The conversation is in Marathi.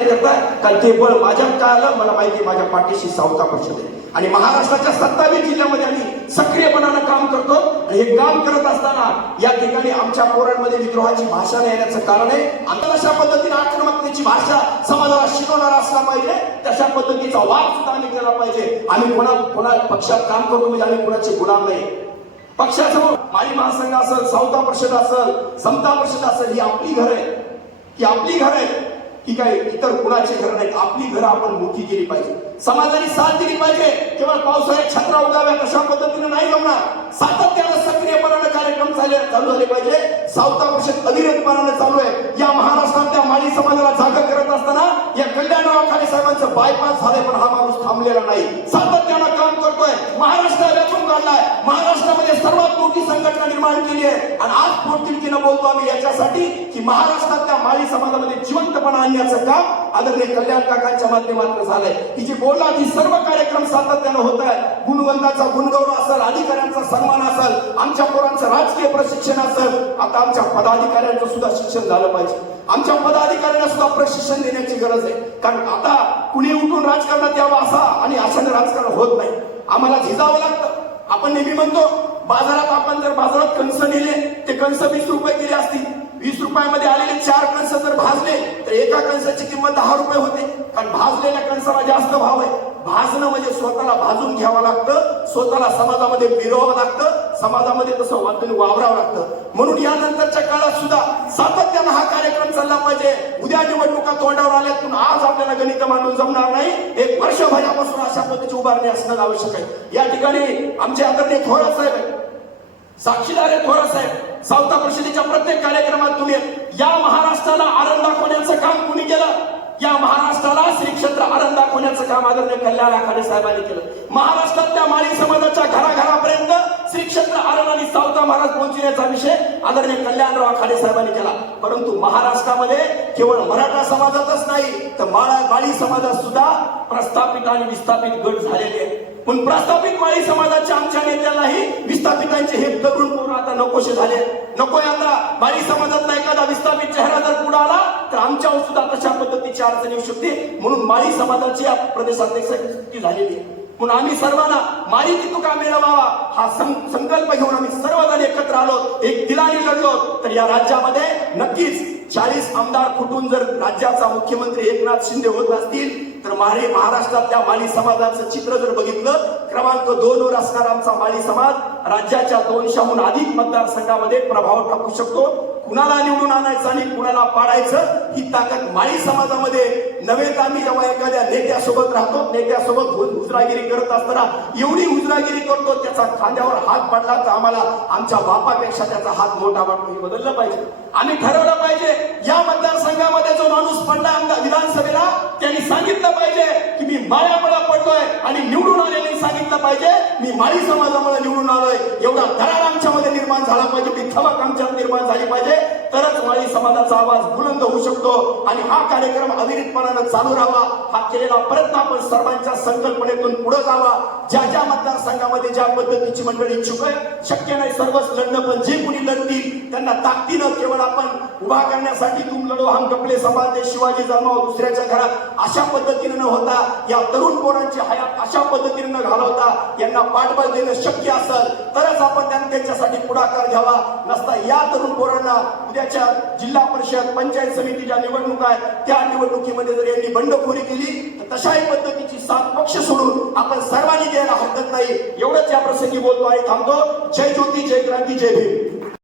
कारण ते बळ माझ्यात काय आलं मला माहिती माझ्या पाठीशी सावता परिषद आहे. आणि महाराष्ट्राच्या सत्तावीस जिल्ह्यामध्ये आम्ही सक्रियपणानं काम करतो. आणि हे काम करत असताना या ठिकाणी आमच्या पोरांमध्ये विद्रोहाची भाषा नाही येण्याचं कारण आहे. आम्हाला अशा पद्धतीने आक्रमकतेची भाषा समाजाला शिकवणारा असला पाहिजे तशा पद्धतीचा वाद सुद्धा आम्ही केला पाहिजे. आम्ही कोणा कोणा पक्षात काम करतो म्हणजे आम्ही कोणाचे गुलाम नाही. पक्षासमोर माळी महासंघ असेल सावता परिषद असेल समता परिषद असेल ही आपली घर आहे ही आपली घर आहे की काय इतर कुणाची घर नाहीत. आपली घरं आपण मोठी केली पाहिजे. समाजाने साथ दिली पाहिजे. केवळ पावसाळ्यात छत्रा उगाव्या अशा पद्धतीने नाही जमणार. सातत्यानं सक्रियपणाने कार्यक्रम झाले चालू झाले पाहिजे. सावता परिषद अविरतपणाने चालू आहे. या महाराष्ट्रातल्या माळी समाजाला जागा करत असताना या कल्याणराव खाडे साहेबांचं बायपास झालंय पण हा माणूस थांबलेला नाही. सातत्य व्यापून महाराष्ट्रामध्ये सर्वात मोठी संघटना निर्माण केली आहे. आणि आज पोटतिडकीनं बोलतो आम्ही याच्यासाठी की महाराष्ट्रातल्या माळी समाजामध्ये जिवंतपणा आणण्याचं काम आदरणीय कल्याण काकांच्या माध्यमातून झालंय. की जी बोला ती सर्व कार्यक्रम सातत्यानं होत आहे गुणवंताचा गुणगौरव असेल अधिकाऱ्यांचा सन्मान असेल आमच्या पोरांचं राजकीय प्रशिक्षण असेल आता आमच्या पदाधिकाऱ्यांचं सुद्धा शिक्षण झालं पाहिजे. आमच्या पदाधिकाऱ्यांना सुद्धा प्रशिक्षण देण्याची गरज आहे. कारण आता कुणी उठून राजकारणात यावं असा आणि अशाने राजकारण होत नाही. आम्हाला झिजावं लागतं. आपण नेहमी म्हणतो बाजारात आपण जर बाजारात कणस नेले ते कणस वीस रुपये केले असतील. वीस रुपयामध्ये आलेले चार कणस जर भाजले तर एका कणसाची किंमत दहा रुपये होते. कारण भाजलेल्या कणसाला जास्त भाव आहे. भाजणं म्हणजे स्वतःला भाजून घ्यावं लागतं स्वतःला समाजामध्ये मिरवावं लागतं समाजामध्ये तसं वाटून वावरावं लागतं. म्हणून यानंतरच्या काळात सुद्धा पाहिजे. उद्या निवडणुका तोंडावर आल्यातून आज आपल्याला गणित मांडून जमणार नाही. एक वर्षभरापासून अशा पद्धतीची उभारणी असणं आवश्यक आहे. या ठिकाणी आमचे आदरणीय थोरात साहेब साक्षीदार आहे थोरात साहेब. सावता परिषदेच्या प्रत्येक कार्यक्रमात तुम्ही या महाराष्ट्राला आनंद दाखवण्याचं काम कुणी केलं? या महाराष्ट्राला श्री क्षेत्र आनंद दाखवण्याचं काम आदरणीय कल्याण आखाडे साहेबांनी केलं. महाराष्ट्रातल्या माळी समाजाच्या घराघरापर्यंत श्री क्षेत्र आरण आणि सावता महाराज पोहोचण्याचा विषय आदरणीय कल्याणराव खाडे साहेबांनी केला. परंतु महाराष्ट्रामध्ये केवळ मराठा समाजातच नाही तर माळा माळी समाजात सुद्धा प्रस्थापित आणि विस्थापित गट झालेले पण प्रस्थापित माळी समाजाच्या आमच्या नेत्यांनाही विस्थापितांचे हे दगडून पूर्ण आता नकोशे झाले नको आता माळी समाजातला एखादा विस्थापित चेहरा जर पुढे आला तर आमच्यावर सुद्धा तशा पद्धतीची अडचण येऊ शकते. म्हणून माळी समाजाची या प्रदेशाध्यक्ष झालेली आहे. म्हणून आम्ही सर्वांना माळी तुका मिळवावा? हा सं- संकल्प घेऊन आम्ही सर्वजण एकत्र आलो. एक दिलाने लढलो. तर या राज्यामध्ये नक्कीच चाळीस आमदार फुटून जर राज्याचा मुख्यमंत्री एकनाथ शिंदे होत असतील तर मारे महाराष्ट्रातल्या माळी समाजाचं चित्र जर बघितलं क्रमांक दोन वर असणारा आमचा माळी समाज राज्याच्या दोनशेहून अधिक मतदारसंघामध्ये प्रभाव टाकू शकतो. कुणाला निवडून आणायचं आणि कुणाला पाडायचं ही ताकद माळी समाजामध्ये नव्हे तर आम्ही जेव्हा एखाद्या नेत्यासोबत राहतो नेत्यासोबत हुजरागिरी करत असताना एवढी हुजरागिरी करतो त्याचा खांद्यावर हात पडला तर आम्हाला आमच्या बापापेक्षा त्याचा हात मोठा वाटतो. हे बदललं पाहिजे. आम्ही ठरवलं पाहिजे. या मतदारसंघामध्ये जो माणूस पडला आमदार विधानसभेला त्यांनी सांगितलं पाहिजे की मी माळ्यामुळे पडतोय आणि निवडून आलेले सांगितलं पाहिजे मी माळी समाजामुळे निवडून आलोय. एवढा दरार निर्माण झाला पाहिजे ती थवक निर्माण झाली पाहिजे. तरच माळी समाजाचा आवाज बुलंद होऊ शकतो आणि हा कार्यक्रम अविरतपणानं चालू राहावा. हा केलेला प्रयत्न आपण सर्वांच्या संकल्पनेतून पुढे जावा. ज्या ज्या मतदारसंघामध्ये ज्या पद्धतीची मंडळी इच्छुक आहे शक्य नाही सर्वच लढणं पण जे कुणी लढतील त्यांना ताकदीनं केवळ आपण उभा करण्यासाठी तुम लढो हम कपले समाज शिवाजी जन्माव दुसऱ्याच्या घरात. अशा पद्धतीनं न होता या तरुण पोरांची हयात अशा पद्धतीनं न घालवता यांना पाठबळ देणं शक्य असेल तरच आपण त्यांना त्यांच्यासाठी पुढाकार घ्यावा. नसता या तरुण पोरांना उद्या सध्याच्या जिल्हा परिषद पंचायत समिती ज्या निवडणुका आहेत त्या निवडणुकीमध्ये जर यांनी बंडखोरी केली तर तशाही पद्धतीची सात पक्ष सोडून आपण सर्वांनी द्यायला हरकत नाही. एवढंच या प्रसंगी बोलतो आणि थांबतो. जय ज्योती जय क्रांती जय भीम.